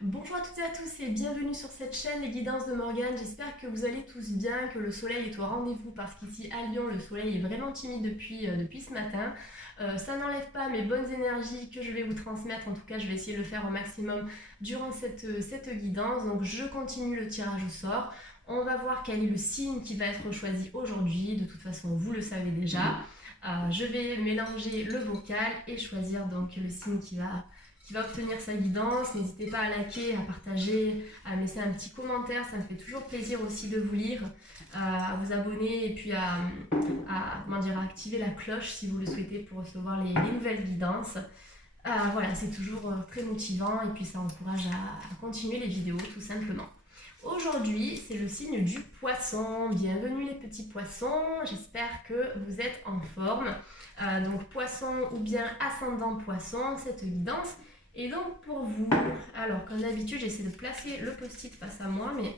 Bonjour à toutes et à tous et bienvenue sur cette chaîne Les Guidances de Morgane. J'espère que vous allez tous bien, que le soleil est au rendez-vous parce qu'ici à Lyon le soleil est vraiment timide depuis ce matin. Ça n'enlève pas mes bonnes énergies que je vais vous transmettre, en tout cas je vais essayer de le faire au maximum durant cette guidance. Donc je continue le tirage au sort. On va voir quel est le signe qui va être choisi aujourd'hui, de toute façon vous le savez déjà. Je vais mélanger le bocal et choisir donc le signe qui va obtenir sa guidance. N'hésitez pas à liker, à partager, à laisser un petit commentaire, ça me fait toujours plaisir aussi de vous lire, à vous abonner et puis à activer la cloche si vous le souhaitez pour recevoir les nouvelles guidances. Voilà, c'est toujours très motivant et puis ça encourage à continuer les vidéos tout simplement. Aujourd'hui, c'est le signe du poisson. Bienvenue les petits poissons, j'espère que vous êtes en forme. Donc poisson ou bien ascendant poisson, cette guidance. Et donc pour vous, alors comme d'habitude, j'essaie de placer le post-it face à moi, mais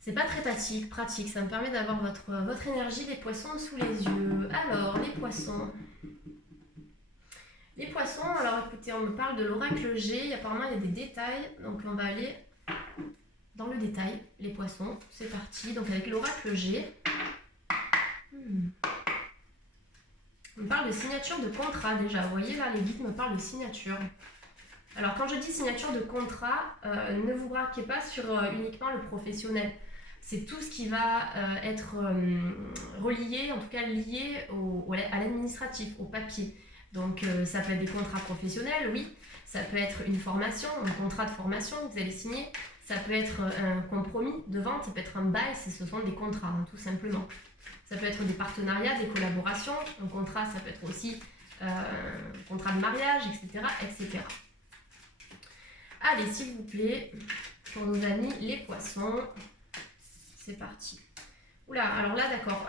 c'est pas très pratique, ça me permet d'avoir votre énergie, les poissons sous les yeux. Alors, les poissons. Les poissons, alors écoutez, on me parle de l'oracle G, apparemment il y a des détails, donc on va aller dans le détail, les poissons, c'est parti, donc avec l'oracle G. On me parle de signature de contrat déjà, vous voyez là, les guides me parlent de signature. Alors quand je dis signature de contrat, ne vous braquez pas sur uniquement le professionnel. C'est tout ce qui va être relié, en tout cas lié à l'administratif, au papier. Donc ça peut être des contrats professionnels, oui. Ça peut être une formation, un contrat de formation que vous allez signer. Ça peut être un compromis de vente, ça peut être un bail, ce sont des contrats, hein, tout simplement. Ça peut être des partenariats, des collaborations. Un contrat, ça peut être aussi un contrat de mariage, etc., etc. Allez, s'il vous plaît, pour nos amis les poissons, c'est parti. Oula, alors là, d'accord,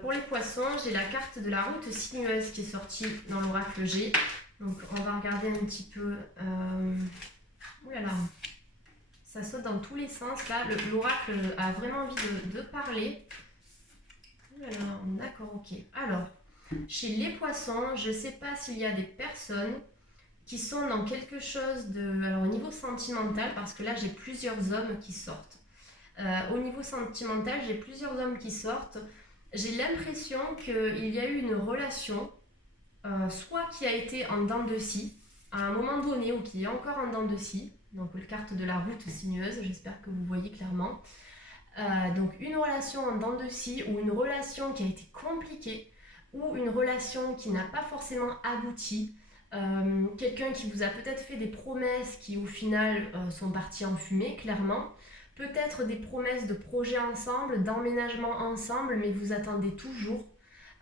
pour les poissons, j'ai la carte de la route sinueuse qui est sortie dans l'oracle G. Donc, on va regarder un petit peu. Oulala, ça saute dans tous les sens. Là, l'oracle a vraiment envie de parler. Oulala, d'accord, ok. Alors, chez les poissons, je ne sais pas s'il y a des personnes qui sont dans quelque chose de... Alors, au niveau sentimental, parce que là, j'ai plusieurs hommes qui sortent. Au niveau sentimental, j'ai plusieurs hommes qui sortent. J'ai l'impression qu'il y a eu une relation, soit qui a été en dents de scie, à un moment donné, ou qui est encore en dents de scie. Donc, la carte de la route sinueuse, j'espère que vous voyez clairement. Donc, une relation en dents de scie, ou une relation qui a été compliquée, ou une relation qui n'a pas forcément abouti. Quelqu'un qui vous a peut-être fait des promesses qui, au final, sont parties en fumée, clairement. Peut-être des promesses de projets ensemble, d'emménagement ensemble, mais vous attendez toujours.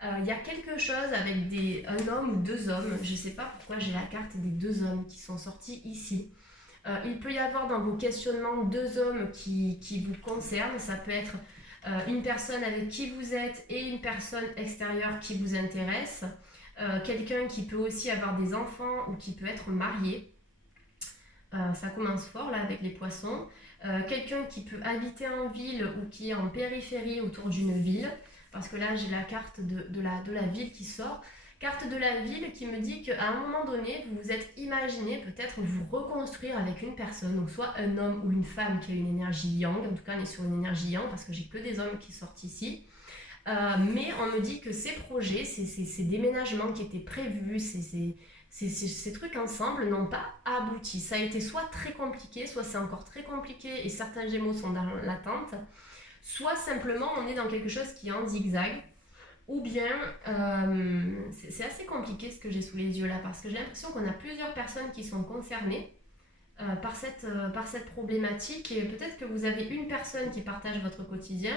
Il y a quelque chose avec un homme ou deux hommes, je ne sais pas pourquoi j'ai la carte des deux hommes qui sont sortis ici. Il peut y avoir dans vos questionnements deux hommes qui vous concernent, ça peut être une personne avec qui vous êtes et une personne extérieure qui vous intéresse. Quelqu'un qui peut aussi avoir des enfants ou qui peut être marié. Ça commence fort là avec les poissons. Quelqu'un qui peut habiter en ville ou qui est en périphérie autour d'une ville, parce que là j'ai la carte de la ville qui sort. Carte de la ville qui me dit qu'à un moment donné, vous vous êtes imaginé peut-être vous reconstruire avec une personne, donc soit un homme ou une femme qui a une énergie yang, en tout cas on est sur une énergie yang parce que j'ai que des hommes qui sortent ici. Mais on me dit que ces projets, ces déménagements qui étaient prévus, ces trucs ensemble n'ont pas abouti. Ça a été soit très compliqué, soit c'est encore très compliqué et certains gémeaux sont dans l'attente, soit simplement on est dans quelque chose qui est en zigzag, ou bien c'est assez compliqué ce que j'ai sous les yeux là, parce que j'ai l'impression qu'on a plusieurs personnes qui sont concernées par cette problématique, et peut-être que vous avez une personne qui partage votre quotidien,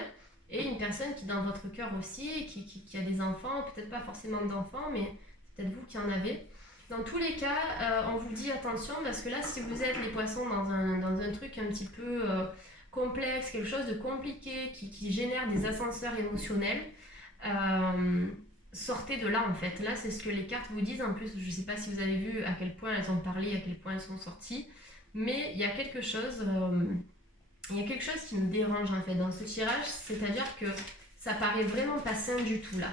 et une personne qui est dans votre cœur aussi, qui a des enfants, peut-être pas forcément d'enfants, mais c'est peut-être vous qui en avez. Dans tous les cas, on vous dit attention, parce que là, si vous êtes les poissons dans un truc un petit peu complexe, quelque chose de compliqué, qui génère des ascenseurs émotionnels, sortez de là en fait. Là, c'est ce que les cartes vous disent. En plus, je ne sais pas si vous avez vu à quel point elles ont parlé, à quel point elles sont sorties, mais il y a quelque chose... il y a quelque chose qui me dérange en fait dans ce tirage, c'est-à-dire que ça paraît vraiment pas sain du tout là.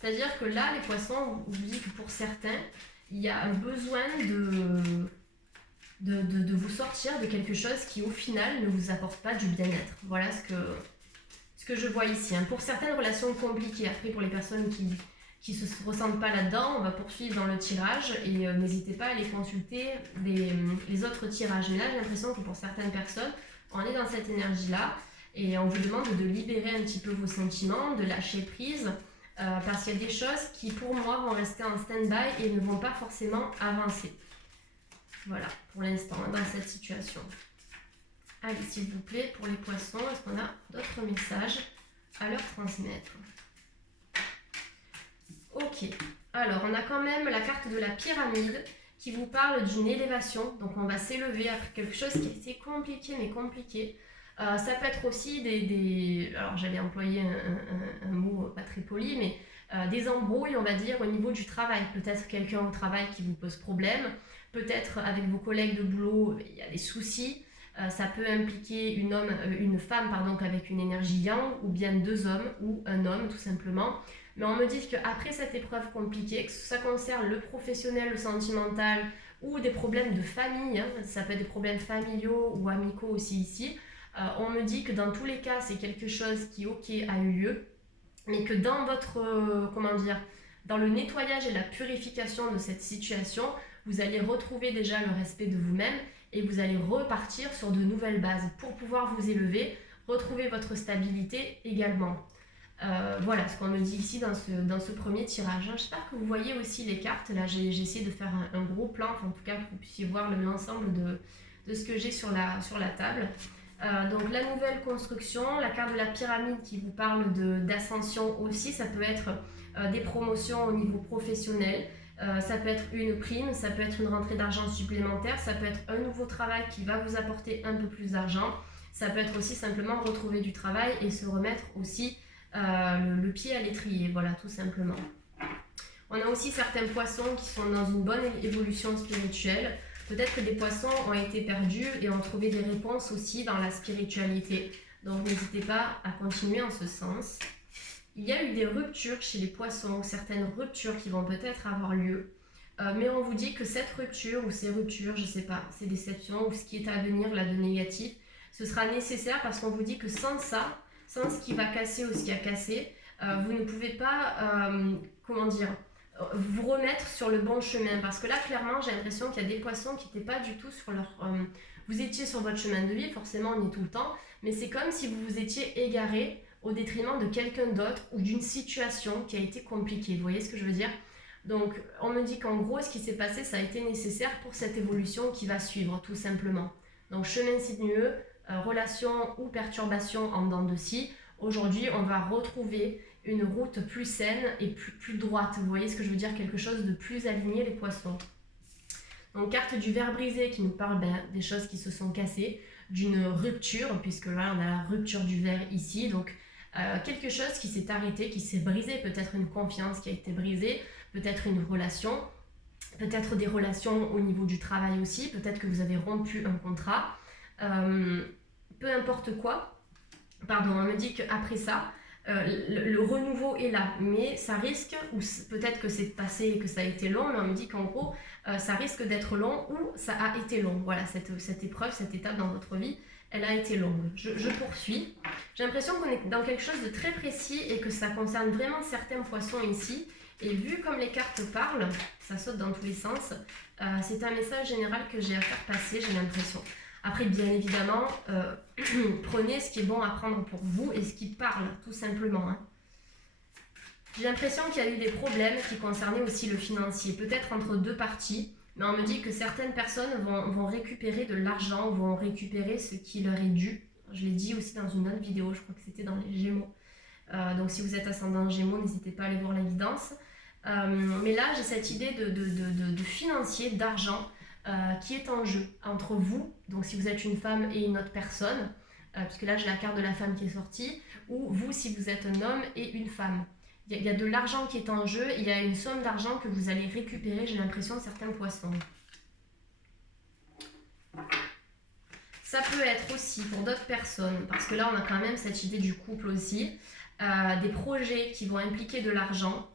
C'est-à-dire que là, les poissons, vous dites que pour certains, il y a un besoin de vous sortir de quelque chose qui au final ne vous apporte pas du bien-être. Voilà ce que je vois ici. Hein. Pour certaines relations compliquées, après pour les personnes qui ne se ressentent pas là-dedans, on va poursuivre dans le tirage et n'hésitez pas à aller consulter les autres tirages. Mais là, j'ai l'impression que pour certaines personnes, on est dans cette énergie-là et on vous demande de libérer un petit peu vos sentiments, de lâcher prise, parce qu'il y a des choses qui, pour moi, vont rester en stand-by et ne vont pas forcément avancer. Voilà, pour l'instant, dans cette situation. Allez, s'il vous plaît, pour les poissons, est-ce qu'on a d'autres messages à leur transmettre? Ok, alors on a quand même la carte de la pyramide qui vous parle d'une élévation. Donc on va s'élever après quelque chose qui était compliqué, mais compliqué. Ça peut être aussi alors j'allais employer un mot pas très poli, mais des embrouilles, on va dire, au niveau du travail. Peut-être quelqu'un au travail qui vous pose problème. Peut-être avec vos collègues de boulot, il y a des soucis. Ça peut impliquer une femme avec une énergie yang, ou bien deux hommes, ou un homme tout simplement. Mais on me dit qu'après cette épreuve compliquée, que ça concerne le professionnel, le sentimental, ou des problèmes de famille, hein, ça peut être des problèmes familiaux ou amicaux aussi ici, on me dit que dans tous les cas, c'est quelque chose qui, ok, a eu lieu, mais que dans votre, dans le nettoyage et la purification de cette situation, vous allez retrouver déjà le respect de vous-même et vous allez repartir sur de nouvelles bases pour pouvoir vous élever, retrouver votre stabilité également. Voilà ce qu'on me dit ici dans ce premier tirage. J'espère que vous voyez aussi les cartes. Là, j'ai essayé de faire un gros plan, en tout cas que vous puissiez voir l'ensemble de ce que j'ai sur la table. Donc la nouvelle construction, la carte de la pyramide qui vous parle d'ascension aussi, ça peut être des promotions au niveau professionnel, ça peut être une prime, ça peut être une rentrée d'argent supplémentaire, ça peut être un nouveau travail qui va vous apporter un peu plus d'argent, ça peut être aussi simplement retrouver du travail et se remettre aussi le pied à l'étrier, voilà, tout simplement. On a aussi certains poissons qui sont dans une bonne évolution spirituelle. Peut-être que des poissons ont été perdus et ont trouvé des réponses aussi dans la spiritualité. Donc n'hésitez pas à continuer en ce sens. Il y a eu des ruptures chez les poissons, certaines ruptures qui vont peut-être avoir lieu. Mais on vous dit que cette rupture ou ces ruptures, je ne sais pas, ces déceptions ou ce qui est à venir là de négatif, ce sera nécessaire parce qu'on vous dit que sans ça, sans ce qui va casser ou ce qui a cassé, vous ne pouvez pas, vous remettre sur le bon chemin. Parce que là, clairement, j'ai l'impression qu'il y a des poissons qui n'étaient pas du tout sur leur... vous étiez sur votre chemin de vie, forcément on y est tout le temps, mais c'est comme si vous vous étiez égaré au détriment de quelqu'un d'autre ou d'une situation qui a été compliquée. Vous voyez ce que je veux dire? Donc, on me dit qu'en gros, ce qui s'est passé, ça a été nécessaire pour cette évolution qui va suivre, tout simplement. Donc, chemin sinueux, relation ou perturbation en dents de scie. Aujourd'hui, on va retrouver une route plus saine et plus droite. Vous voyez ce que je veux dire? Quelque chose de plus aligné, les poissons. Donc, carte du verre brisé qui nous parle des choses qui se sont cassées, d'une rupture, puisque là, on a la rupture du verre ici. Donc, quelque chose qui s'est arrêté, qui s'est brisé, peut-être une confiance qui a été brisée, peut-être une relation, peut-être des relations au niveau du travail aussi, peut-être que vous avez rompu un contrat, peu importe quoi. Pardon, on me dit qu'après ça, le renouveau est là, mais ça risque, ou peut-être que c'est passé et que ça a été long, mais on me dit qu'en gros, ça risque d'être long ou ça a été long. Voilà, cette épreuve, cette étape dans votre vie, elle a été longue. Je poursuis. J'ai l'impression qu'on est dans quelque chose de très précis et que ça concerne vraiment certains poissons ici. Et vu comme les cartes parlent, ça saute dans tous les sens, c'est un message général que j'ai à faire passer, j'ai l'impression. Après, bien évidemment, prenez ce qui est bon à prendre pour vous et ce qui parle, tout simplement. Hein. J'ai l'impression qu'il y a eu des problèmes qui concernaient aussi le financier, peut-être entre deux parties, mais on me dit que certaines personnes vont récupérer de l'argent, vont récupérer ce qui leur est dû. Je l'ai dit aussi dans une autre vidéo, je crois que c'était dans les Gémeaux. Donc si vous êtes ascendant Gémeaux, n'hésitez pas à aller voir la guidance. Mais là, j'ai cette idée de financier, d'argent, qui est en jeu entre vous, donc si vous êtes une femme et une autre personne, puisque là j'ai la carte de la femme qui est sortie, ou vous si vous êtes un homme et une femme. Il y a de l'argent qui est en jeu, il y a une somme d'argent que vous allez récupérer, j'ai l'impression, certains poissons. Ça peut être aussi pour d'autres personnes, parce que là on a quand même cette idée du couple aussi, des projets qui vont impliquer de l'argent,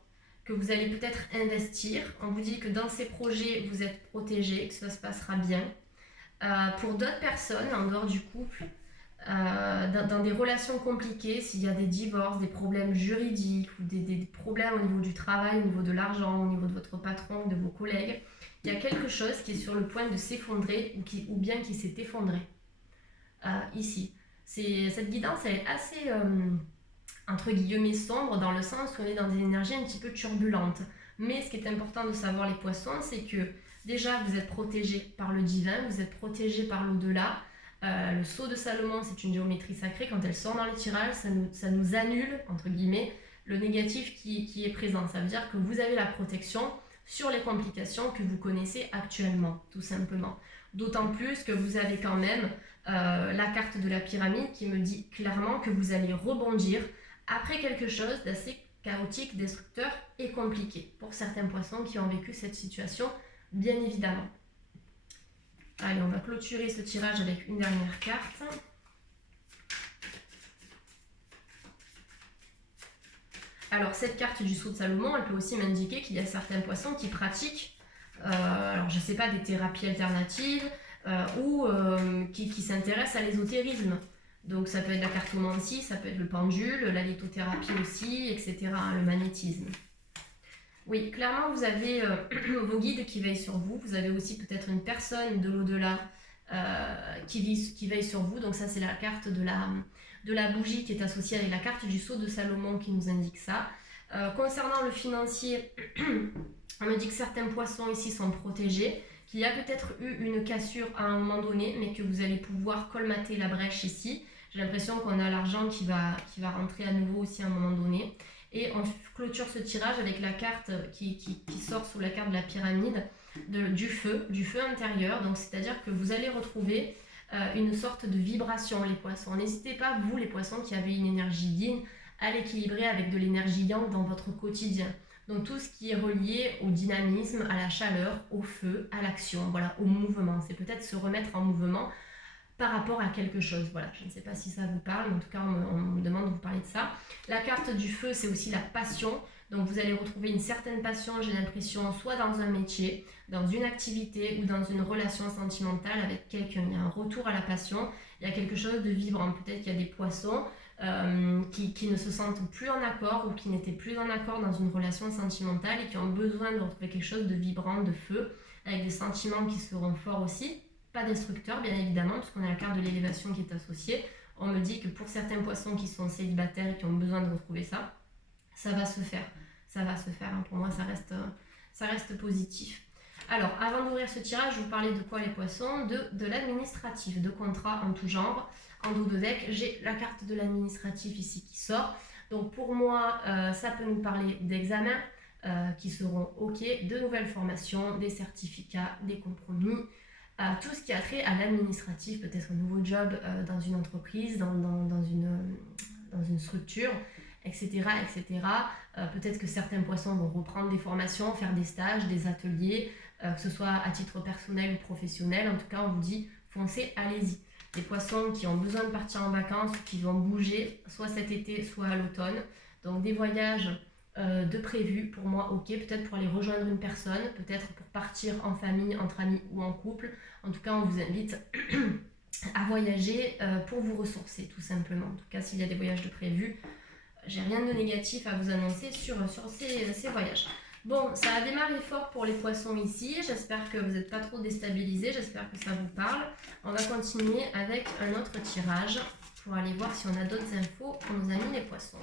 que vous allez peut-être investir. On vous dit que dans ces projets, vous êtes protégé, que ça se passera bien. Pour d'autres personnes, en dehors du couple, dans des relations compliquées, s'il y a des divorces, des problèmes juridiques ou des problèmes au niveau du travail, au niveau de l'argent, au niveau de votre patron ou de vos collègues, il y a quelque chose qui est sur le point de s'effondrer ou bien qui s'est effondré ici. Cette guidance, elle est assez, entre guillemets, sombre dans le sens où on est dans des énergies un petit peu turbulentes. Mais ce qui est important de savoir, les poissons, c'est que déjà, vous êtes protégés par le divin, vous êtes protégés par l'au-delà. Le sceau de Salomon, c'est une géométrie sacrée. Quand elle sort dans les tirages, ça nous annule, entre guillemets, le négatif qui est présent. Ça veut dire que vous avez la protection sur les complications que vous connaissez actuellement, tout simplement. D'autant plus que vous avez quand même la carte de la pyramide qui me dit clairement que vous allez rebondir après quelque chose d'assez chaotique, destructeur et compliqué pour certains poissons qui ont vécu cette situation, bien évidemment. Allez, on va clôturer ce tirage avec une dernière carte. Alors, cette carte du sceau de Salomon, elle peut aussi m'indiquer qu'il y a certains poissons qui pratiquent, alors je ne sais pas, des thérapies alternatives ou qui s'intéressent à l'ésotérisme. Donc, ça peut être la cartomancie, ça peut être le pendule, la lithothérapie aussi, etc., le magnétisme. Oui, clairement, vous avez vos guides qui veillent sur vous. Vous avez aussi peut-être une personne de l'au-delà qui veille sur vous. Donc ça, c'est la carte de la bougie qui est associée avec la carte du sceau de Salomon qui nous indique ça. Concernant le financier, on me dit que certains poissons ici sont protégés, qu'il y a peut-être eu une cassure à un moment donné, mais que vous allez pouvoir colmater la brèche ici. J'ai l'impression qu'on a l'argent qui va rentrer à nouveau aussi à un moment donné. Et on clôture ce tirage avec la carte qui sort sous la carte de la pyramide du feu intérieur. Donc c'est-à-dire que vous allez retrouver une sorte de vibration, les poissons. N'hésitez pas, vous les poissons qui avez une énergie yin, à l'équilibrer avec de l'énergie yang dans votre quotidien. Donc tout ce qui est relié au dynamisme, à la chaleur, au feu, à l'action, voilà, au mouvement. C'est peut-être se remettre en mouvement par rapport à quelque chose. Voilà, je ne sais pas si ça vous parle, mais en tout cas, on me demande de vous parler de ça. La carte du feu, c'est aussi la passion. Donc, vous allez retrouver une certaine passion, j'ai l'impression, soit dans un métier, dans une activité ou dans une relation sentimentale avec quelqu'un. Il y a un retour à la passion, il y a quelque chose de vibrant. Peut-être qu'il y a des poissons qui ne se sentent plus en accord ou qui n'étaient plus en accord dans une relation sentimentale et qui ont besoin de retrouver quelque chose de vibrant, de feu, avec des sentiments qui seront forts aussi. Pas destructeur, bien évidemment, parce qu'on a la carte de l'élévation qui est associée. On me dit que pour certains poissons qui sont célibataires et qui ont besoin de retrouver ça, ça va se faire. Ça va se faire. Pour moi, ça reste positif. Alors, avant d'ouvrir ce tirage, je vous parlais de quoi, les poissons? De l'administratif, de contrats en tout genre. En dos de deck, j'ai la carte de l'administratif ici qui sort. Donc, pour moi, ça peut nous parler d'examens qui seront OK, de nouvelles formations, des certificats, des compromis, tout ce qui a trait à l'administratif, peut-être un nouveau job dans une entreprise, dans une structure, etc. etc. Peut-être que certains poissons vont reprendre des formations, faire des stages, des ateliers, que ce soit à titre personnel ou professionnel. En tout cas, on vous dit, foncez, allez-y. Les poissons qui ont besoin de partir en vacances ou qui vont bouger, soit cet été, soit à l'automne. Donc des voyages de prévu, pour moi, ok, peut-être pour aller rejoindre une personne, peut-être pour partir en famille, entre amis ou en couple. En tout cas, on vous invite à voyager pour vous ressourcer, tout simplement. En tout cas, s'il y a des voyages de prévus, j'ai rien de négatif à vous annoncer sur ces voyages. Bon, ça a démarré fort pour les poissons ici. J'espère que vous n'êtes pas trop déstabilisés. J'espère que ça vous parle. On va continuer avec un autre tirage pour aller voir si on a d'autres infos pour nos amis les poissons.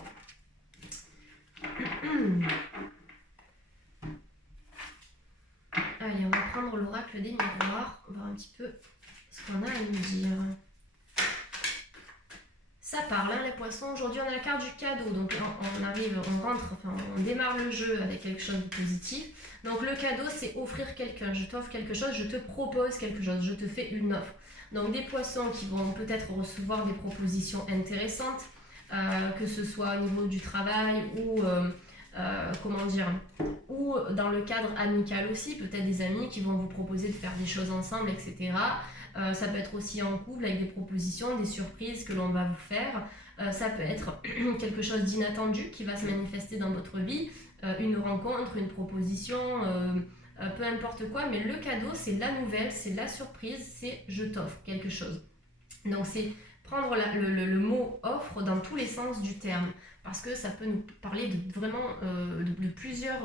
Allez, on va prendre l'oracle des miroirs. On va voir un petit peu ce qu'on a à nous dire. Ça parle, hein, les poissons. Aujourd'hui, on a la carte du cadeau. Donc, on démarre le jeu avec quelque chose de positif. Donc, le cadeau, c'est offrir quelqu'un. Je t'offre quelque chose, je te propose quelque chose, je te fais une offre. Donc, des poissons qui vont peut-être recevoir des propositions intéressantes, que ce soit au niveau du travail ou, ou dans le cadre amical aussi. Peut-être des amis qui vont vous proposer de faire des choses ensemble, etc. Ça peut être aussi en couple avec des propositions, des surprises que l'on va vous faire. Ça peut être quelque chose d'inattendu qui va se manifester dans votre vie, une rencontre, une proposition, peu importe quoi, mais le cadeau, c'est la nouvelle, c'est la surprise, c'est je t'offre quelque chose. Donc c'est prendre le mot offre dans tous les sens du terme, parce que ça peut nous parler de vraiment de plusieurs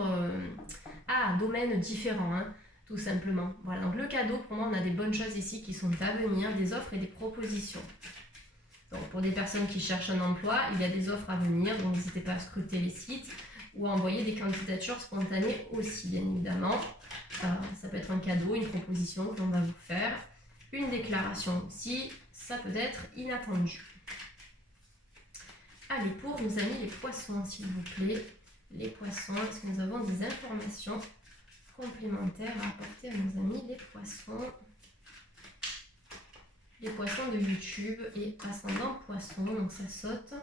domaines différents, hein, tout simplement. Voilà, donc le cadeau, pour moi, on a des bonnes choses ici qui sont à venir, des offres et des propositions. Donc pour des personnes qui cherchent un emploi, il y a des offres à venir, donc n'hésitez pas à scruter les sites ou à envoyer des candidatures spontanées aussi, bien évidemment. Ça peut être un cadeau, une proposition que l'on va vous faire, une déclaration aussi, ça peut être inattendu. Allez, pour nos amis les poissons, s'il vous plaît, les poissons, est-ce que nous avons des informations complémentaires à apporter à nos amis les poissons? Les poissons de YouTube et ascendant poisson, donc ça saute.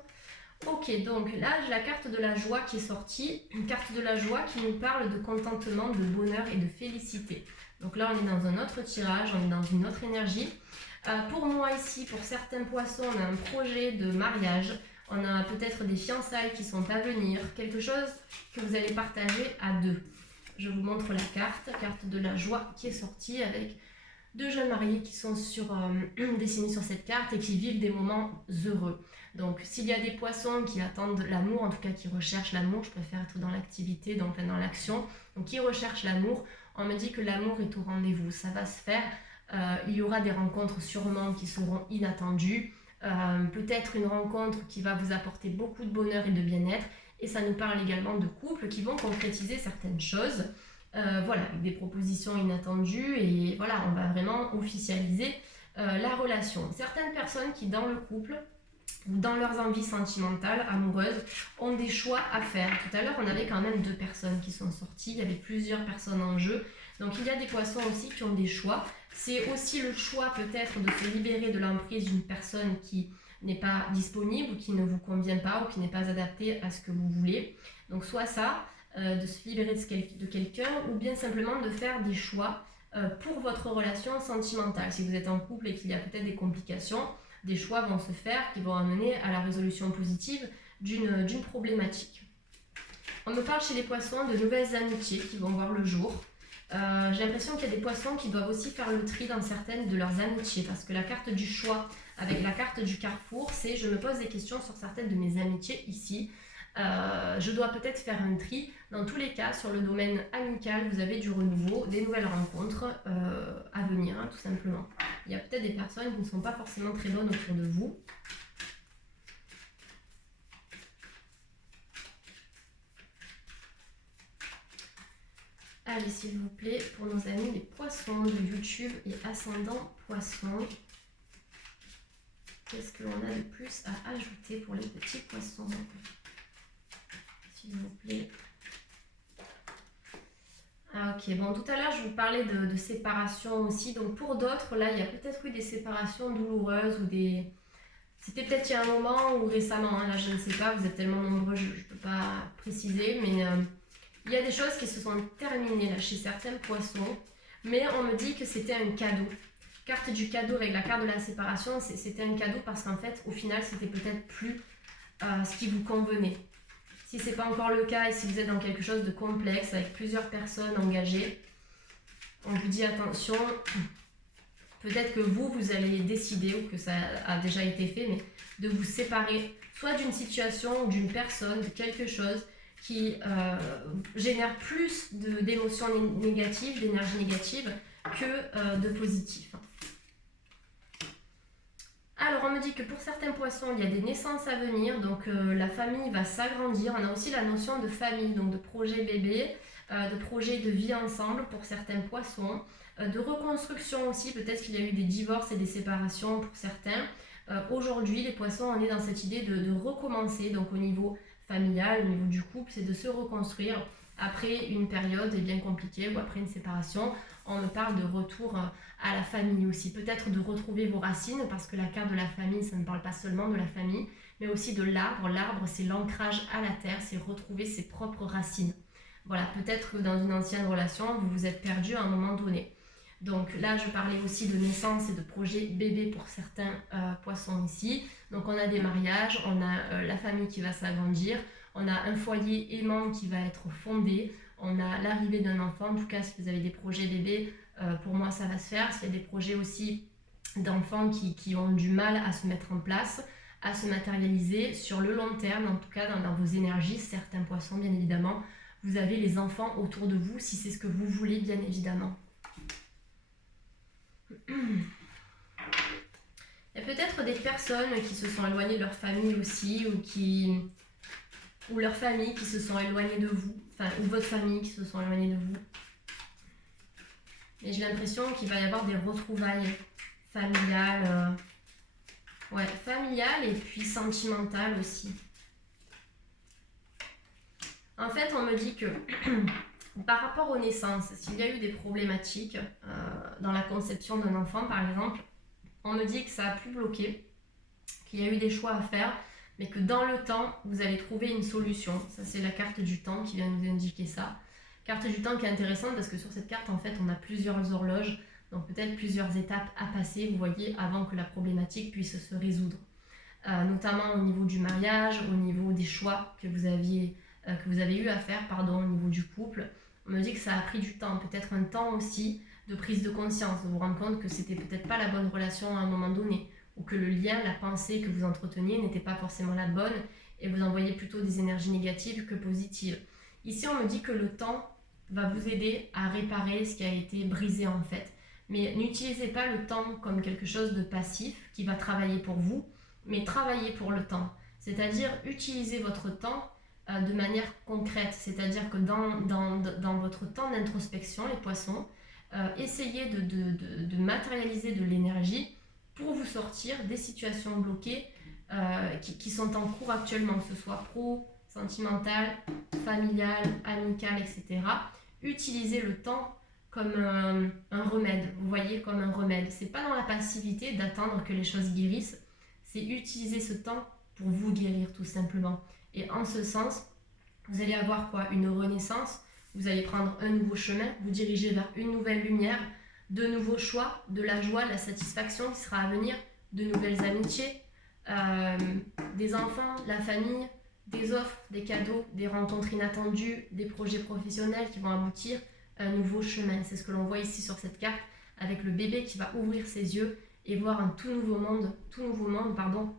Ok, donc là j'ai la carte de la joie qui est sortie, une carte de la joie qui nous parle de contentement, de bonheur et de félicité. Donc là on est dans un autre tirage, on est dans une autre énergie. Pour moi ici, pour certains poissons, on a un projet de mariage, on a peut-être des fiançailles qui sont à venir, quelque chose que vous allez partager à deux. Je vous montre la carte de la joie qui est sortie avec deux jeunes mariés qui sont dessinés sur cette carte et qui vivent des moments heureux. Donc s'il y a des poissons qui attendent l'amour, en tout cas qui recherchent l'amour, je préfère être dans l'activité, donc dans l'action, donc qui recherchent l'amour, on me dit que l'amour est au rendez-vous, ça va se faire, il y aura des rencontres sûrement qui seront inattendues, peut-être une rencontre qui va vous apporter beaucoup de bonheur et de bien-être, et ça nous parle également de couples qui vont concrétiser certaines choses. Voilà, avec des propositions inattendues et voilà, on va vraiment officialiser la relation. Certaines personnes qui dans le couple, dans leurs envies sentimentales, amoureuses, ont des choix à faire. Tout à l'heure, on avait quand même deux personnes qui sont sorties, il y avait plusieurs personnes en jeu. Donc il y a des poissons aussi qui ont des choix. C'est aussi le choix peut-être de se libérer de l'emprise d'une personne qui n'est pas disponible ou qui ne vous convient pas ou qui n'est pas adaptée à ce que vous voulez. Donc soit ça, de se libérer de quelqu'un ou bien simplement de faire des choix pour votre relation sentimentale. Si vous êtes en couple et qu'il y a peut-être des complications, des choix vont se faire qui vont amener à la résolution positive d'une problématique. On me parle chez les poissons de nouvelles amitiés qui vont voir le jour. J'ai l'impression qu'il y a des poissons qui doivent aussi faire le tri dans certaines de leurs amitiés parce que la carte du choix avec la carte du carrefour, c'est je me pose des questions sur certaines de mes amitiés ici. Je dois peut-être faire un tri. Dans tous les cas, sur le domaine amical, vous avez du renouveau, des nouvelles rencontres à venir, hein, tout simplement. Il y a peut-être des personnes qui ne sont pas forcément très bonnes autour de vous. Allez, s'il vous plaît, pour nos amis les poissons de YouTube et ascendant poissons, qu'est-ce que l'on a de plus à ajouter pour les petits poissons? S'il vous plaît. Ah, ok, bon, tout à l'heure, je vous parlais de séparation aussi. Donc, pour d'autres, là, il y a peut-être eu des séparations douloureuses ou des... C'était peut-être il y a un moment ou récemment, hein, là, je ne sais pas, vous êtes tellement nombreux, je ne peux pas préciser, mais il y a des choses qui se sont terminées là chez certains poissons, mais on me dit que c'était un cadeau. Carte du cadeau avec la carte de la séparation, c'était un cadeau parce qu'en fait, au final, c'était peut-être plus ce qui vous convenait. Si ce n'est pas encore le cas et si vous êtes dans quelque chose de complexe avec plusieurs personnes engagées, on vous dit attention, peut-être que vous allez décider ou que ça a déjà été fait, mais de vous séparer soit d'une situation ou d'une personne, de quelque chose qui génère plus d'émotions négatives, d'énergie négative que de positif. Alors, on me dit que pour certains poissons, il y a des naissances à venir, donc la famille va s'agrandir. On a aussi la notion de famille, donc de projet bébé, de projet de vie ensemble pour certains poissons, de reconstruction aussi, peut-être qu'il y a eu des divorces et des séparations pour certains. Aujourd'hui, les poissons, on est dans cette idée de recommencer, donc au niveau familial, au niveau du couple, c'est de se reconstruire après une période bien compliquée ou après une séparation. On me parle de retour à la famille aussi, peut-être de retrouver vos racines, parce que la carte de la famille, ça ne parle pas seulement de la famille, mais aussi de l'arbre. L'arbre, c'est l'ancrage à la terre, c'est retrouver ses propres racines. Voilà, peut-être que dans une ancienne relation, vous vous êtes perdu à un moment donné. Donc là, je parlais aussi de naissance et de projet bébé pour certains poissons ici. Donc on a des mariages, on a la famille qui va s'agrandir, on a un foyer aimant qui va être fondé, on a l'arrivée d'un enfant. En tout cas, si vous avez des projets bébés, pour moi ça va se faire. S'il y a des projets aussi d'enfants qui ont du mal à se mettre en place, à se matérialiser sur le long terme, en tout cas dans vos énergies, certains poissons bien évidemment, vous avez les enfants autour de vous si c'est ce que vous voulez bien évidemment. Il y a peut-être des personnes qui se sont éloignées de leur famille aussi, ou leur famille qui se sont éloignées de vous, enfin, ou votre famille qui se sont éloignées de vous. Et j'ai l'impression qu'il va y avoir des retrouvailles familiales, familiales et puis sentimentales aussi. En fait, on me dit que par rapport aux naissances, s'il y a eu des problématiques dans la conception d'un enfant par exemple, on me dit que ça a pu bloquer, qu'il y a eu des choix à faire, mais que dans le temps, vous allez trouver une solution. Ça, c'est la carte du temps qui vient nous indiquer ça. Carte du temps qui est intéressante parce que sur cette carte, en fait, on a plusieurs horloges, donc peut-être plusieurs étapes à passer, vous voyez, avant que la problématique puisse se résoudre. Notamment au niveau du mariage, au niveau des choix que vous avez eu à faire, au niveau du couple. On me dit que ça a pris du temps, peut-être un temps aussi de prise de conscience, de vous rendre compte que c'était peut-être pas la bonne relation à un moment donné, ou que le lien, la pensée que vous entreteniez n'était pas forcément la bonne, et vous envoyez plutôt des énergies négatives que positives. Ici, on me dit que le temps va vous aider à réparer ce qui a été brisé en fait. Mais n'utilisez pas le temps comme quelque chose de passif qui va travailler pour vous, mais travaillez pour le temps. C'est-à-dire utilisez votre temps de manière concrète. C'est-à-dire que dans votre temps d'introspection, les poissons, essayez de matérialiser de l'énergie pour vous sortir des situations bloquées qui sont en cours actuellement, que ce soit pro, sentimental, familial, amical, etc. Utilisez le temps comme un remède, vous voyez, comme un remède. C'est pas dans la passivité d'attendre que les choses guérissent, c'est utiliser ce temps pour vous guérir tout simplement. Et en ce sens, vous allez avoir quoi? Une renaissance, vous allez prendre un nouveau chemin, vous diriger vers une nouvelle lumière, de nouveaux choix, de la joie, de la satisfaction qui sera à venir, de nouvelles amitiés, des enfants, la famille, des offres, des cadeaux, des rencontres inattendues, des projets professionnels qui vont aboutir à un nouveau chemin. C'est ce que l'on voit ici sur cette carte avec le bébé qui va ouvrir ses yeux et voir un tout nouveau monde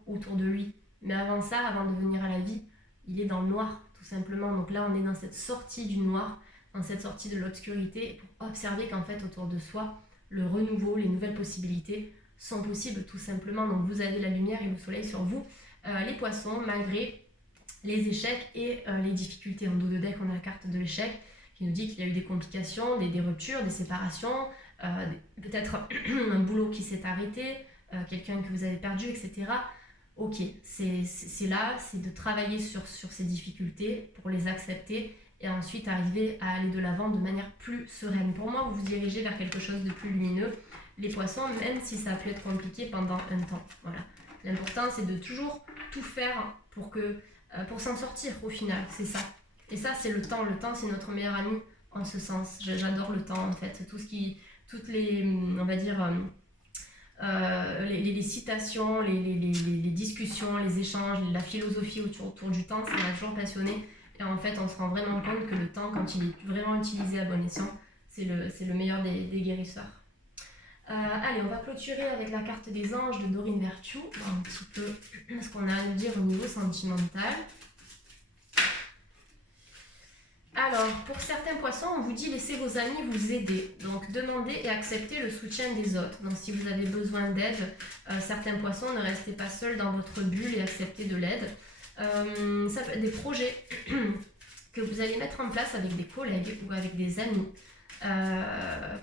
autour de lui. Mais avant ça, avant de venir à la vie, il est dans le noir tout simplement. Donc là, on est dans cette sortie du noir, dans cette sortie de l'obscurité pour observer qu'en fait autour de soi, le renouveau, les nouvelles possibilités sont possibles tout simplement. Donc vous avez la lumière et le soleil sur vous, les poissons, malgré les échecs et les difficultés. En dos de deck, on a la carte de l'échec qui nous dit qu'il y a eu des complications, des ruptures, des séparations, peut-être un boulot qui s'est arrêté, quelqu'un que vous avez perdu, etc. Ok, c'est là, c'est de travailler sur ces difficultés pour les accepter et ensuite arriver à aller de l'avant de manière plus sereine. Pour moi, vous vous dirigez vers quelque chose de plus lumineux, les poissons, même si ça a pu être compliqué pendant un temps. Voilà. L'important, c'est de toujours tout faire pour s'en sortir au final, c'est ça. Et ça, c'est le temps. Le temps, c'est notre meilleur ami en ce sens. J'adore le temps, en fait. C'est toutes les, on va dire, les citations, les discussions, les échanges, la philosophie autour du temps, ça m'a toujours passionné. Et en fait, on se rend vraiment compte que le temps, quand il est vraiment utilisé à bon escient, c'est le meilleur des guérisseurs. Allez, on va clôturer avec la carte des anges de Dorine Virtue, un petit peu ce qu'on a à nous dire au niveau sentimental. Alors, pour certains poissons, on vous dit laissez vos amis vous aider. Donc, demandez et acceptez le soutien des autres. Donc, si vous avez besoin d'aide, certains poissons, ne restez pas seuls dans votre bulle et acceptez de l'aide. Ça peut être des projets que vous allez mettre en place avec des collègues ou avec des amis.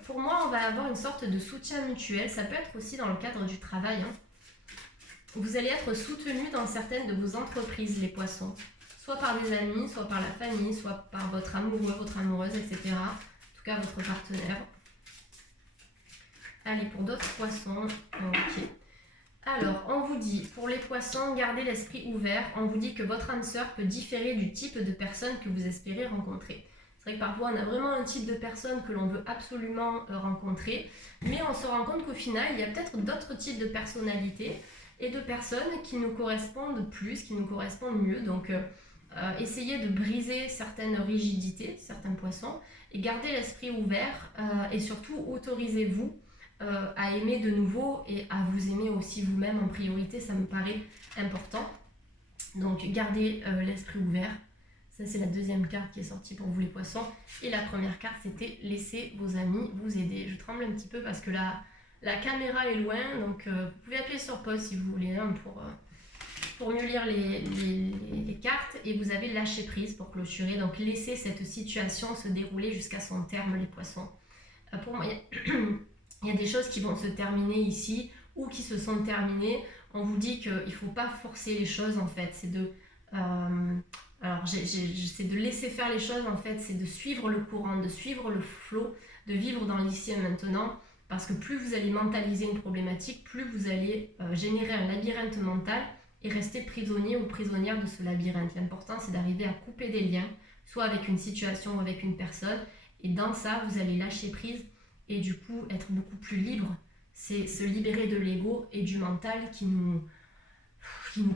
Pour moi, on va avoir une sorte de soutien mutuel. Ça peut être aussi dans le cadre du travail. Vous allez être soutenu dans certaines de vos entreprises, les poissons. Soit par des amis, soit par la famille, soit par votre amoureux, votre amoureuse, etc. En tout cas, votre partenaire. Allez, pour d'autres poissons, ok. Alors, on vous dit, pour les poissons, gardez l'esprit ouvert. On vous dit que votre âme sœur peut différer du type de personne que vous espérez rencontrer. C'est vrai que parfois, on a vraiment un type de personne que l'on veut absolument rencontrer. Mais on se rend compte qu'au final, il y a peut-être d'autres types de personnalités et de personnes qui nous correspondent plus, qui nous correspondent mieux. Donc, essayez de briser certaines rigidités, certains poissons, et gardez l'esprit ouvert et surtout autorisez-vous à aimer de nouveau et à vous aimer aussi vous-même en priorité, ça me paraît important. Donc gardez l'esprit ouvert. Ça c'est la deuxième carte qui est sortie pour vous les poissons. Et la première carte c'était laissez vos amis vous aider. Je tremble un petit peu parce que la caméra est loin, donc vous pouvez appuyer sur pause si vous voulez hein, pour mieux lire les cartes. Et vous avez lâché prise pour clôturer. Donc laissez cette situation se dérouler jusqu'à son terme les poissons. Pour moi, il y a des choses qui vont se terminer ici ou qui se sont terminées. On vous dit qu'il ne faut pas forcer les choses en fait. C'est de... c'est de laisser faire les choses en fait, c'est de suivre le courant, de suivre le flot, de vivre dans l'ici et maintenant, parce que plus vous allez mentaliser une problématique, plus vous allez générer un labyrinthe mental et rester prisonnier ou prisonnière de ce labyrinthe. L'important c'est d'arriver à couper des liens, soit avec une situation ou avec une personne, et dans ça vous allez lâcher prise et du coup être beaucoup plus libre. C'est se libérer de l'ego et du mental qui nous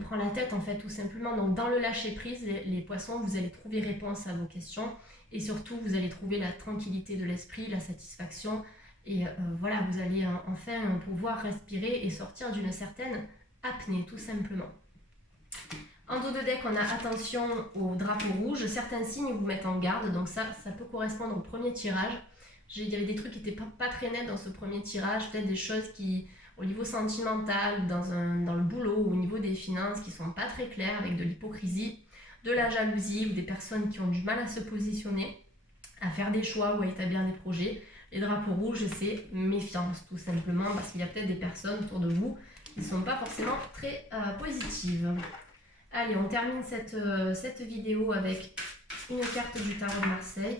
prend la tête en fait tout simplement. Donc dans le lâcher prise, les poissons, vous allez trouver réponse à vos questions et surtout vous allez trouver la tranquillité de l'esprit, la satisfaction et voilà, vous allez enfin pouvoir respirer et sortir d'une certaine apnée tout simplement. En dos de deck, on a attention au drapeau rouge. Certains signes vous mettent en garde, donc ça peut correspondre au premier tirage. Il y avait des trucs qui n'étaient pas très nets dans ce premier tirage, peut-être des choses qui, au niveau sentimental, dans le boulot, ou au niveau des finances, qui ne sont pas très claires, avec de l'hypocrisie, de la jalousie, ou des personnes qui ont du mal à se positionner, à faire des choix ou à établir des projets. Les drapeaux rouges, c'est méfiance, tout simplement, parce qu'il y a peut-être des personnes autour de vous qui ne sont pas forcément très positives. Allez, on termine cette vidéo avec une carte du tarot de Marseille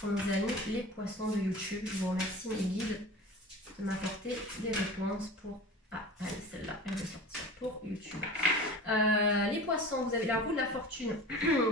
pour nos amis les poissons de YouTube. Je vous remercie mes guides de m'apporter des réponses pour... Ah, allez, celle-là, elle va sortir pour YouTube. Les poissons, vous avez la roue de la fortune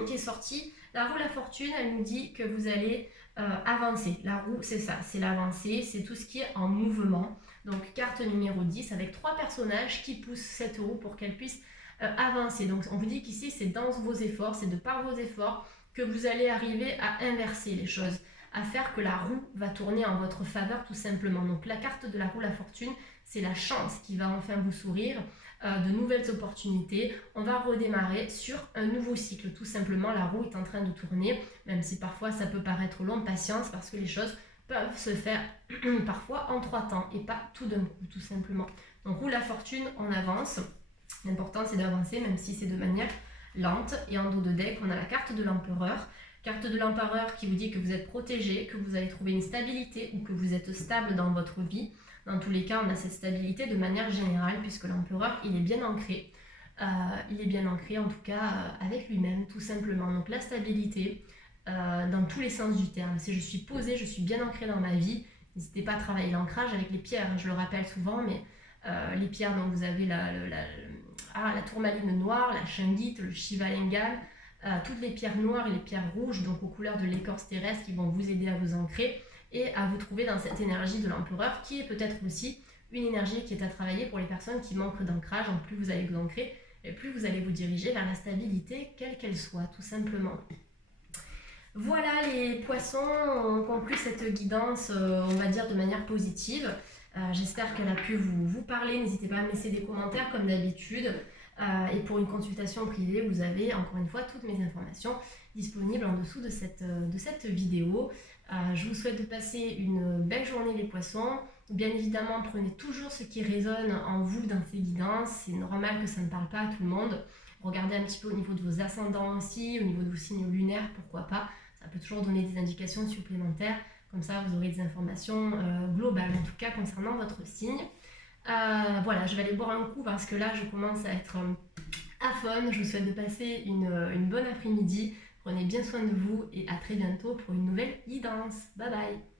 qui est sortie. La roue de la fortune, elle nous dit que vous allez avancer. La roue, c'est ça, c'est l'avancée, c'est tout ce qui est en mouvement. Donc, carte numéro 10 avec 3 personnages qui poussent cette roue pour qu'elle puisse avancer. Donc, on vous dit qu'ici, c'est dans vos efforts, c'est de par vos efforts que vous allez arriver à inverser les choses, à faire que la roue va tourner en votre faveur tout simplement. Donc la carte de la roue la fortune, c'est la chance qui va enfin vous sourire, de nouvelles opportunités. On va redémarrer sur un nouveau cycle tout simplement. La roue est en train de tourner, même si parfois ça peut paraître long, patience, parce que les choses peuvent se faire parfois en 3 temps et pas tout d'un coup tout simplement. Donc roue la fortune, on avance. L'important c'est d'avancer même si c'est de manière lente. Et en dos de deck, on a la carte de l'empereur. Carte de l'empereur qui vous dit que vous êtes protégé, que vous allez trouver une stabilité ou que vous êtes stable dans votre vie. Dans tous les cas, on a cette stabilité de manière générale puisque l'empereur, il est bien ancré. Il est bien ancré en tout cas avec lui-même tout simplement. Donc la stabilité dans tous les sens du terme. Si je suis posée, je suis bien ancrée dans ma vie. N'hésitez pas à travailler l'ancrage avec les pierres. Je le rappelle souvent, mais les pierres, donc vous avez la tourmaline noire, la shungite, le shivalingam, toutes les pierres noires et les pierres rouges, donc aux couleurs de l'écorce terrestre qui vont vous aider à vous ancrer et à vous trouver dans cette énergie de l'empereur qui est peut-être aussi une énergie qui est à travailler pour les personnes qui manquent d'ancrage. Donc plus vous allez vous ancrer et plus vous allez vous diriger vers la stabilité, quelle qu'elle soit, tout simplement. Voilà les poissons, on conclut cette guidance, on va dire de manière positive. J'espère qu'elle a pu vous parler. N'hésitez pas à me laisser des commentaires comme d'habitude. Et pour une consultation privée, vous avez encore une fois toutes mes informations disponibles en dessous de cette vidéo. Je vous souhaite de passer une belle journée les poissons. Bien évidemment, prenez toujours ce qui résonne en vous dans ces guidances. C'est normal que ça ne parle pas à tout le monde. Regardez un petit peu au niveau de vos ascendants aussi, au niveau de vos signes lunaires, pourquoi pas. Ça peut toujours donner des indications supplémentaires. Comme ça, vous aurez des informations globales, en tout cas concernant votre signe. Voilà, je vais aller boire un coup parce que là, je commence à être à fond. Je vous souhaite de passer une bonne après-midi. Prenez bien soin de vous et à très bientôt pour une nouvelle guidance. Bye bye!